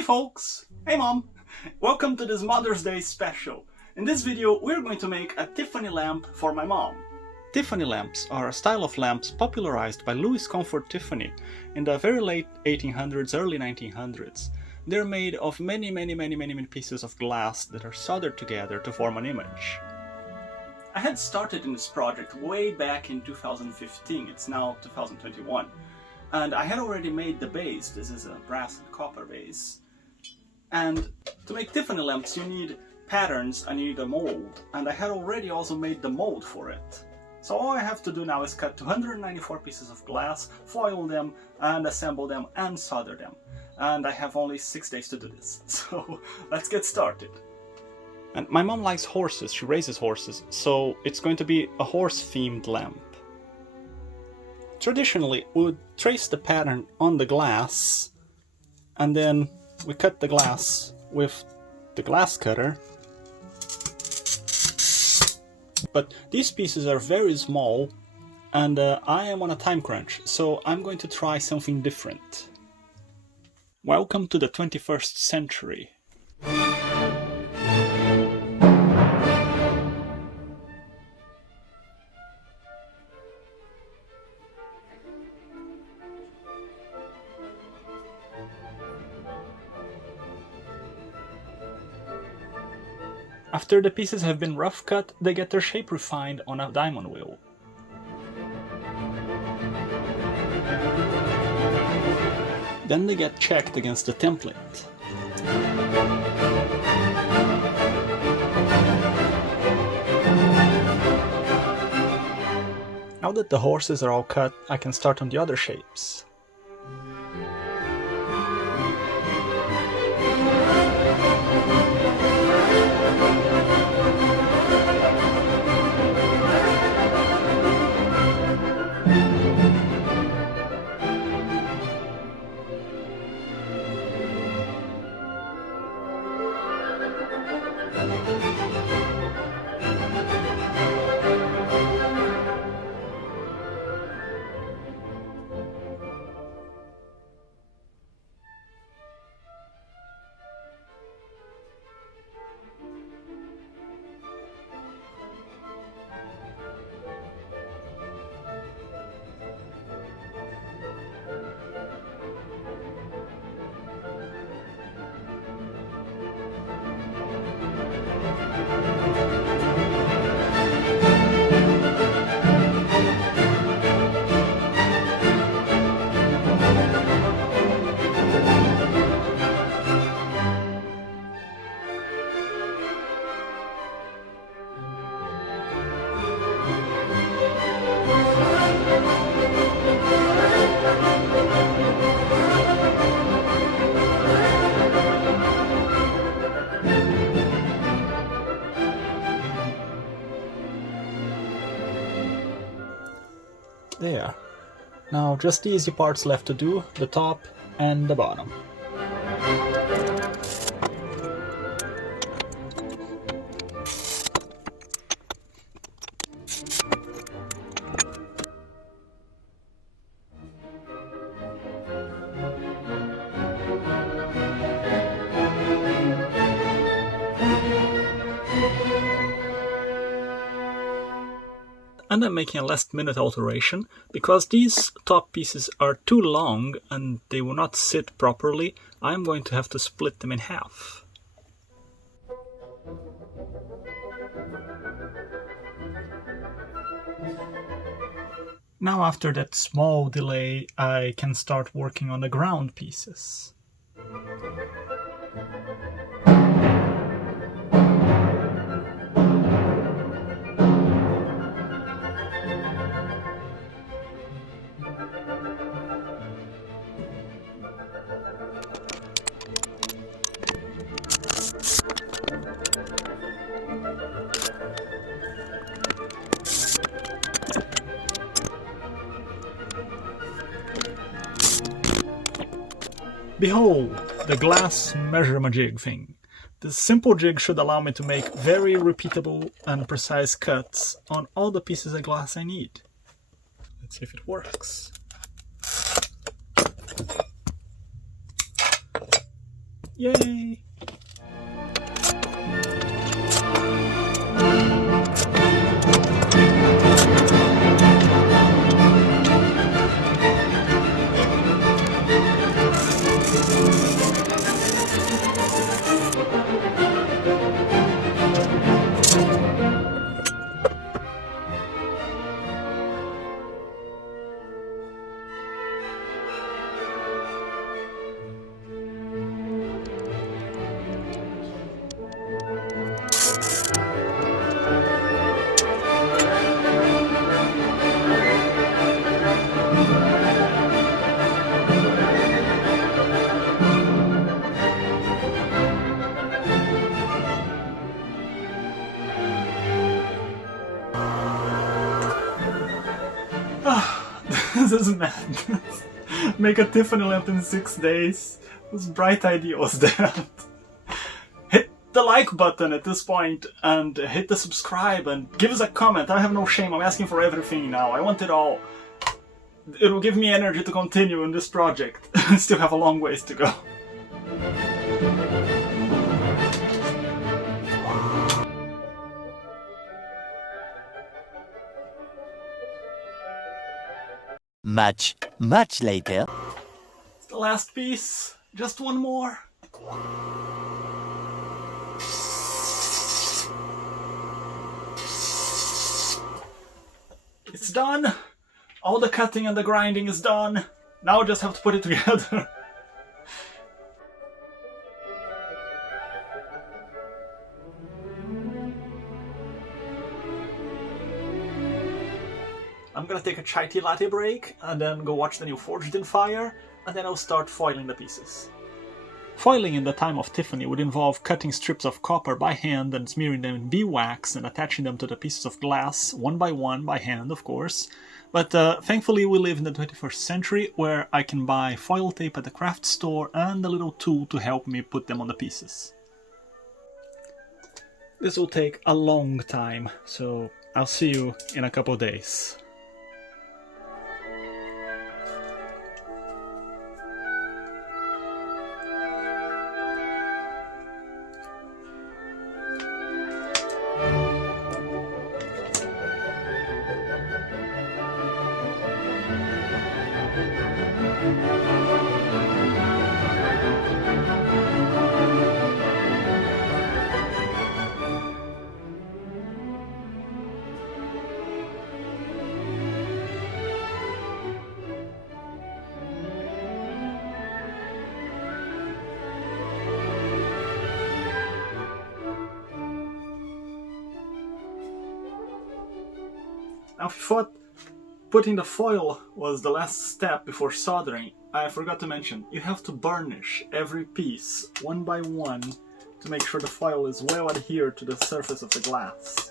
Hey folks! Hey mom! Welcome to this Mother's Day special. In this video we're going to make a Tiffany lamp for my mom. Tiffany lamps are a style of lamps popularized by Louis Comfort Tiffany in the very late 1800s, early 1900s. They're made of many pieces of glass that are soldered together to form an image. I had started in this project way back in 2015, it's now 2021. And I had already made the base. This is a brass and copper base. And to make Tiffany lamps you need patterns and you need a mold. And I had already also made the mold for it. So all I have to do now is cut 294 pieces of glass, foil them and assemble them and solder them. And I have only 6 days to do this. So let's get started. And my mom likes horses, she raises horses, so it's going to be a horse-themed lamp. Traditionally, we would trace the pattern on the glass, and then we cut the glass with the glass cutter. But these pieces are very small, and I am on a time crunch, so I'm going to try something different. Welcome to the 21st century. After the pieces have been rough cut, they get their shape refined on a diamond wheel. Then they get checked against the template. Now that the horses are all cut, I can start on the other shapes. There. Now just the easy parts left to do, the top and the bottom. And I'm making a last-minute alteration, because these top pieces are too long and they will not sit properly. I'm going to have to split them in half. Now after that small delay, I can start working on the ground pieces. Behold, the glass measure-majig thing. This simple jig should allow me to make very repeatable and precise cuts on all the pieces of glass I need. Let's see if it works. Yay! This is madness. Make a Tiffany lamp in 6 days. Whose bright idea was that? Hit the like button at this point and hit the subscribe and give us a comment. I have no shame. I'm asking for everything now. I want it all. It will give me energy to continue in this project. I still have a long ways to go. Much later. It's the last piece. Just one more. It's done. All the cutting and the grinding is done. Now I just have to put it together. I'm gonna take a chai tea latte break and then go watch the new Forged in Fire, and then I'll start foiling the pieces. Foiling in the time of Tiffany would involve cutting strips of copper by hand and smearing them in beeswax and attaching them to the pieces of glass, one by hand of course. But thankfully we live in the 21st century where I can buy foil tape at the craft store and a little tool to help me put them on the pieces. This will take a long time, so I'll see you in a couple days. Now, if you thought putting the foil was the last step before soldering, I forgot to mention, you have to burnish every piece one by one to make sure the foil is well adhered to the surface of the glass.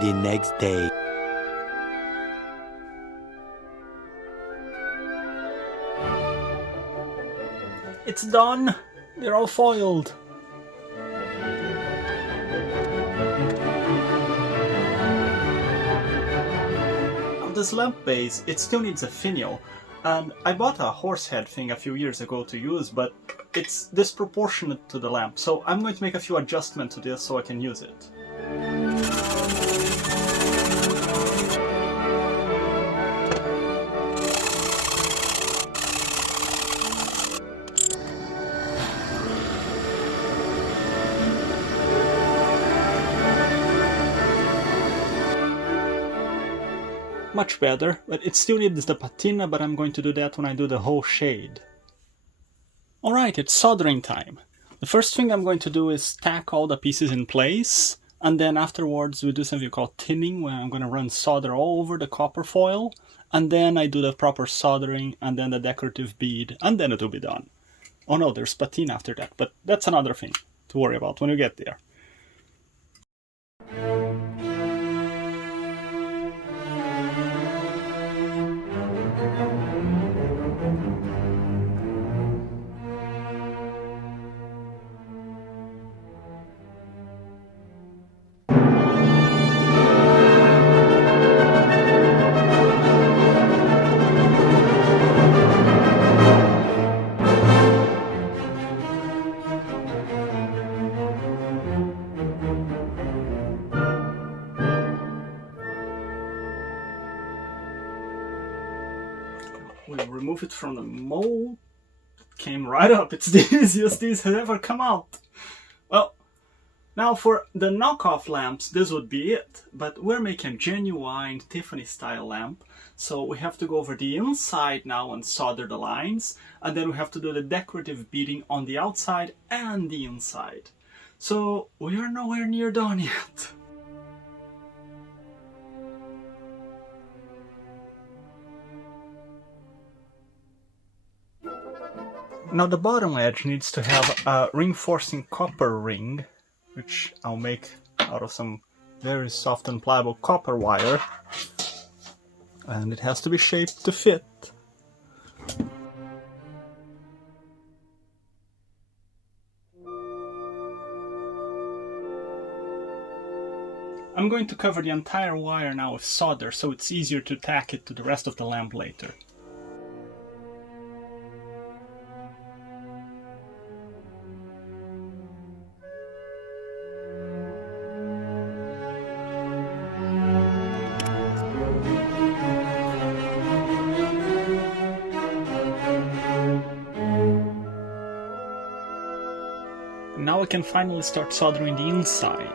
The next day. It's done! They're all foiled! On this lamp base, it still needs a finial, and I bought a horsehead thing a few years ago to use, but it's disproportionate to the lamp, so I'm going to make a few adjustments to this so I can use it. Much better, but it still needs the patina, but I'm going to do that when I do the whole shade. Alright, it's soldering time. The first thing I'm going to do is stack all the pieces in place, and then afterwards we do something called tinning, where I'm going to run solder all over the copper foil, and then I do the proper soldering, and then the decorative bead, and then it will be done. Oh no, there's patina after that, but that's another thing to worry about when you get there. We'll remove it from the mold. It came right up. It's the easiest these have ever come out. Well, now for the knockoff lamps, this would be it. But we're making a genuine Tiffany style lamp. So we have to go over the inside now and solder the lines. And then we have to do the decorative beading on the outside and the inside. So we are nowhere near done yet. Now the bottom edge needs to have a reinforcing copper ring, which I'll make out of some very soft and pliable copper wire. And it has to be shaped to fit. I'm going to cover the entire wire now with solder so it's easier to tack it to the rest of the lamp later. Now I can finally start soldering the inside.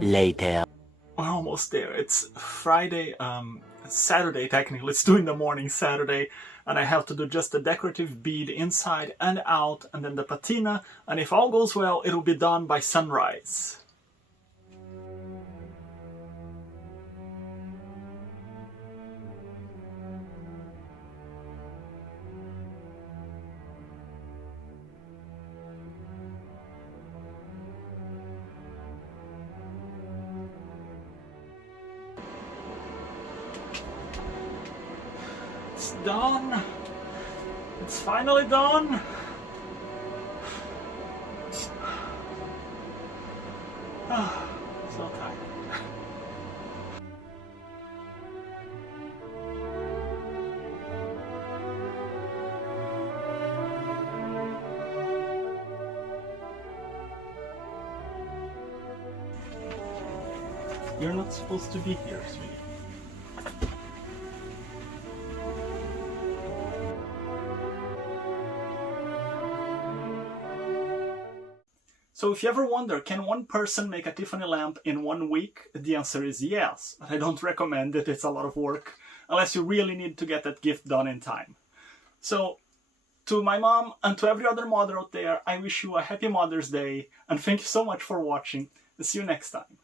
Later. We're almost there. It's Friday, Saturday technically. It's 2 in the morning Saturday, and I have to do just the decorative bead inside and out, and then the patina, and if all goes well, it'll be done by sunrise. It's done. It's finally done. So tired. You're not supposed to be here, sweetie. So if you ever wonder, can one person make a Tiffany lamp in 1 week? The answer is yes. I don't recommend it, it's a lot of work, unless you really need to get that gift done in time. So, to my mom and to every other mother out there, I wish you a happy Mother's Day, and thank you so much for watching. See you next time.